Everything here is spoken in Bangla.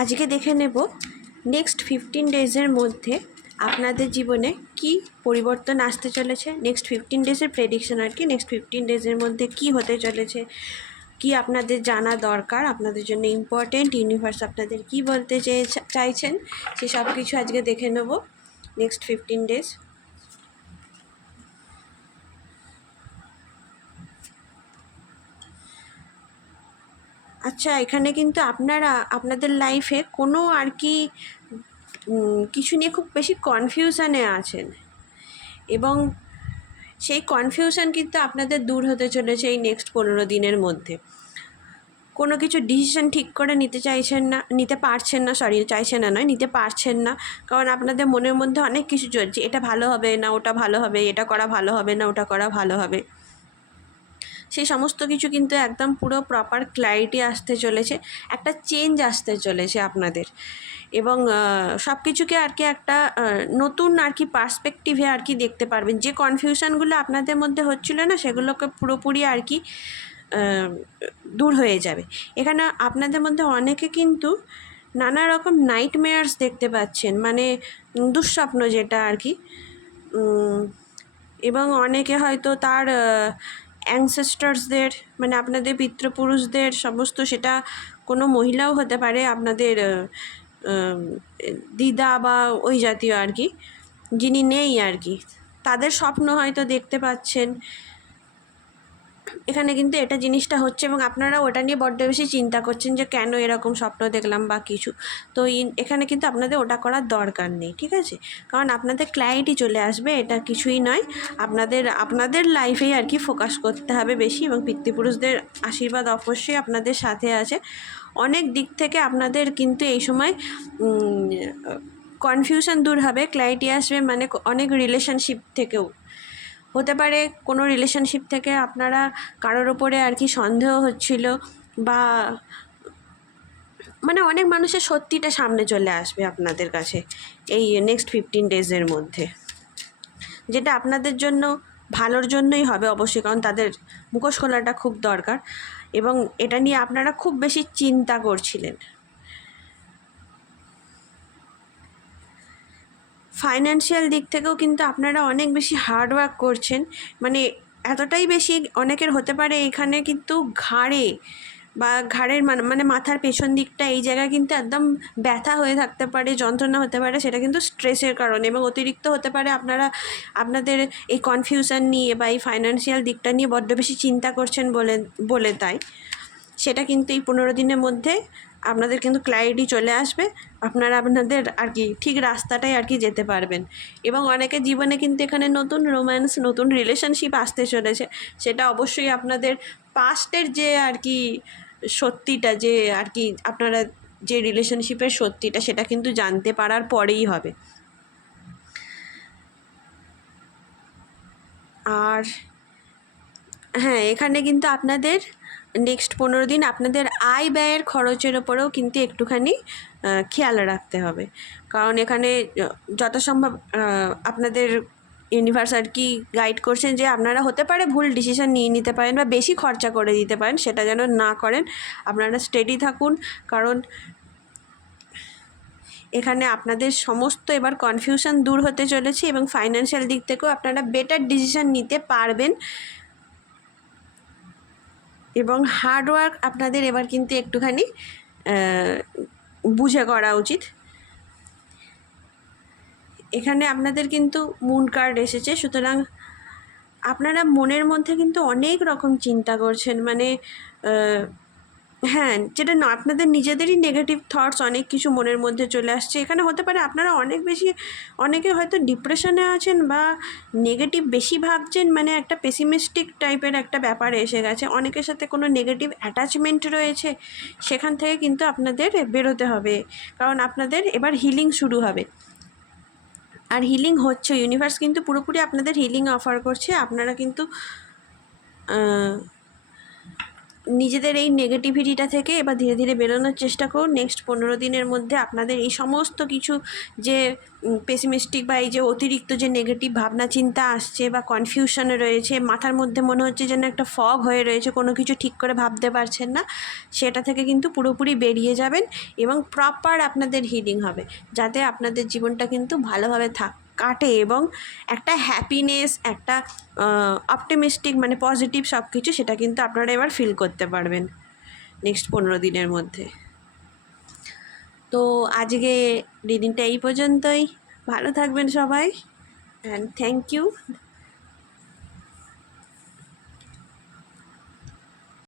আজকে দেখে নেব নেক্সট ফিফটিন ডেজের মধ্যে আপনাদের জীবনে কি পরিবর্তন আসতে চলেছে নেক্সট ফিফটিন ডেজের প্রেডিকশন আর কি নেক্সট ফিফটিন ডেজের মধ্যে কি হতে চলেছে, কি আপনাদের জানা দরকার, আপনাদের জন্য ইম্পর্টেন্ট ইউনিভার্স আপনাদের কি বলতে চেয়ে চাইছেন, সে সব কিছু আজকে দেখে নেব নেক্সট ফিফটিন ডেজ আচ্ছা এখানে কিন্তু আপনারা, আপনাদের লাইফে কোনো আর কি কিছু নিয়ে খুব বেশি কনফিউশানে আছেন। এবং সেই কনফিউশন কিন্তু আপনাদের দূর হতে চলেছে এই নেক্সট পনেরো দিনের মধ্যে। কোনো কিছু ডিসিশন ঠিক করে নিতে চাইছেন না, নিতে পারছেন না সরি চাইছেন না, নয়, নিতে পারছেন না। কারণ আপনাদের মনের মধ্যে অনেক কিছু চলছে, এটা ভালো হবে না, ওটা ভালো হবে, এটা করা ভালো হবে না, ওটা করা ভালো হবে। সেই সমস্ত কিছু কিন্তু একদম পুরো প্রপার ক্ল্যারিটি আসতে চলেছে, একটা চেঞ্জ আসতে চলেছে আপনাদের। এবং সব কিছুকে আর কি একটা নতুন আর কি পার্সপেক্টিভে আর কি দেখতে পারবেন। যে কনফিউশনগুলো আপনাদের মধ্যে হচ্ছিল না, সেগুলোকে পুরোপুরি আর কি দূর হয়ে যাবে। এখানে আপনাদের মধ্যে অনেকে কিন্তু নানা রকম নাইট মেয়ার্স দেখতে পাচ্ছেন মানে দুঃস্বপ্ন যেটা আর কি। এবং অনেকে হয়তো তার অ্যাংসেস্টার্সদের মানে আপনাদের পিতৃপুরুষদের সমস্ত সেটা কোনো মহিলাও হতে পারে, আপনাদের দিদা বা ওই জাতীয় আর কি, যিনি নেই আর কি। তাদের স্বপ্ন হয়তো দেখতে পাচ্ছেন। এখানে কিন্তু এটা জিনিসটা হচ্ছে এবং আপনারা ওটা নিয়ে বড্ড বেশি চিন্তা করছেন যে কেন এরকম স্বপ্ন দেখলাম বা কিছু। তো এখানে কিন্তু আপনাদের ওটা করার দরকার নেই, ঠিক আছে? কারণ আপনাদের ক্ল্যারিটি চলে আসবে, এটা কিছুই নয়। আপনাদের আপনাদের লাইফেই আর কি ফোকাস করতে হবে বেশি এবং পিতৃপুরুষদের আশীর্বাদ অবশ্যই আপনাদের সাথে আছে। অনেক দিক থেকে আপনাদের কিন্তু এই সময় কনফিউশন দূর হবে ক্ল্যারিটি আসবে মানে অনেক রিলেশনশিপ থেকেও। হতে পারে কোনো রিলেশনশিপ থেকে আপনারা কারোর ওপরে আর কি সন্দেহ হচ্ছিল বা মানে অনেক মানুষের সত্যিটা সামনে চলে আসবে আপনাদের কাছে এই নেক্সট ফিফটিন ডেজের মধ্যে। যেটা আপনাদের জন্য ভালোর জন্যই হবে অবশ্যই, কারণ তাদের মুখোশ খোলাটা খুব দরকার এবং এটা নিয়ে আপনারা খুব বেশি চিন্তা করছিলেন। ফাইন্যান্সিয়াল দিক থেকেও কিন্তু আপনারা অনেক বেশি হার্ড ওয়ার্ক করছেন। মানে এতটাই বেশি অনেকের হতে পারে এখানে কিন্তু ঘাড়ে বা ঘাড়ের মানে মানে মাথার পেছন দিকটা এই জায়গায় কিন্তু একদম ব্যথা হয়ে থাকতে পারে, যন্ত্রণা হতে পারে, সেটা কিন্তু স্ট্রেসের কারণে এবং অতিরিক্ত হতে পারে। আপনারা, আপনাদের এই কনফিউশন নিয়ে বা এই ফাইন্যান্সিয়াল দিকটা নিয়ে বড্ড বেশি চিন্তা করছেন বলে বলে তাই। সেটা কিন্তু এই পনেরো দিনের মধ্যে আপনাদের কিন্তু ক্ল্যারিটি চলে আসবে। আপনারা আপনাদের আর কি ঠিক রাস্তাটাই আর কি যেতে পারবেন। এবং অনেকের জীবনে কিন্তু এখানে নতুন রোম্যান্স নতুন রিলেশনশিপ আসতে চলেছে। সেটা অবশ্যই আপনাদের পাস্টের যে আর কি সত্যিটা, যে আর কি আপনারা যে রিলেশনশিপের সত্যিটা, সেটা কিন্তু জানতে পারার পরেই হবে। আর হ্যাঁ এখানে কিন্তু আপনাদের নেক্সট পনেরো দিন আপনাদের আয় ব্যয়ের খরচের ওপরেও কিন্তু একটুখানি খেয়াল রাখতে হবে। কারণ এখানে যথাসম্ভব আপনাদের ইউনিভার্স আর কি গাইড করছেন যে আপনারা হতে পারে ভুল ডিসিশন নিয়ে নিতে পারেন বা বেশি খরচা করে দিতে পারেন, সেটা যেন না করেন। আপনারা স্টেডি থাকুন, কারণ এখানে আপনাদের সমস্ত এবার কনফিউশন দূর হতে চলেছে এবং ফাইন্যান্সিয়াল দিক থেকেও আপনারা বেটার ডিসিশন নিতে পারবেন। এবং হার্ডওয়ার্ক আপনাদের এবার কিন্তু একটুখানি বুঝে করা উচিত। এখানে আপনাদের কিন্তু মুন কার্ড এসেছে, সুতরাং আপনারা মনের মধ্যে কিন্তু অনেক রকম চিন্তা করছেন। মানে হ্যাঁ যেটা না, আপনাদের নিজেদেরই নেগেটিভ থটস অনেক কিছু মনের মধ্যে চলে আসছে। এখানে হতে পারে আপনারা অনেক বেশি, অনেকে হয়তো ডিপ্রেশনে আছেন বা নেগেটিভ বেশি ভাবছেন মানে একটা পেসিমিস্টিক টাইপের একটা ব্যাপার এসে গেছে। অনেকের সাথে কোনো নেগেটিভ অ্যাটাচমেন্ট রয়েছে, সেখান থেকে কিন্তু আপনাদের বেরোতে হবে। কারণ আপনাদের এবার হিলিং শুরু হবে। আর হিলিং হচ্ছে ইউনিভার্স কিন্তু পুরোপুরি আপনাদের হিলিং অফার করছে। আপনারা কিন্তু নিজেদের এই নেগেটিভিটিটা থেকে এবার ধীরে ধীরে বেরোনোর চেষ্টা করুন। নেক্সট পনেরো দিনের মধ্যে আপনাদের এই সমস্ত কিছু যে পেসিমিস্টিক বা এই যে অতিরিক্ত যে নেগেটিভ ভাবনা চিন্তা আসছে বা কনফিউশনে রয়েছে, মাথার মধ্যে মনে হচ্ছে যেন একটা ফগ হয়ে রয়েছে, কোনো কিছু ঠিক করে ভাবতে পারছেন না, সেটা থেকে কিন্তু পুরোপুরি বেরিয়ে যাবেন এবং প্রপার আপনাদের হিলিং হবে, যাতে আপনাদের জীবনটা কিন্তু ভালোভাবে থাক কাটে এবং একটা হ্যাপিনেস একটা অপটিমিস্টিক মানে পজিটিভ সব কিছু সেটা কিন্তু আপনারা এবার ফিল করতে পারবেন নেক্সট পনেরো দিনের মধ্যে। তো আজকে রিডিংটা এই পর্যন্তই। ভালো থাকবেন সবাই। And thank you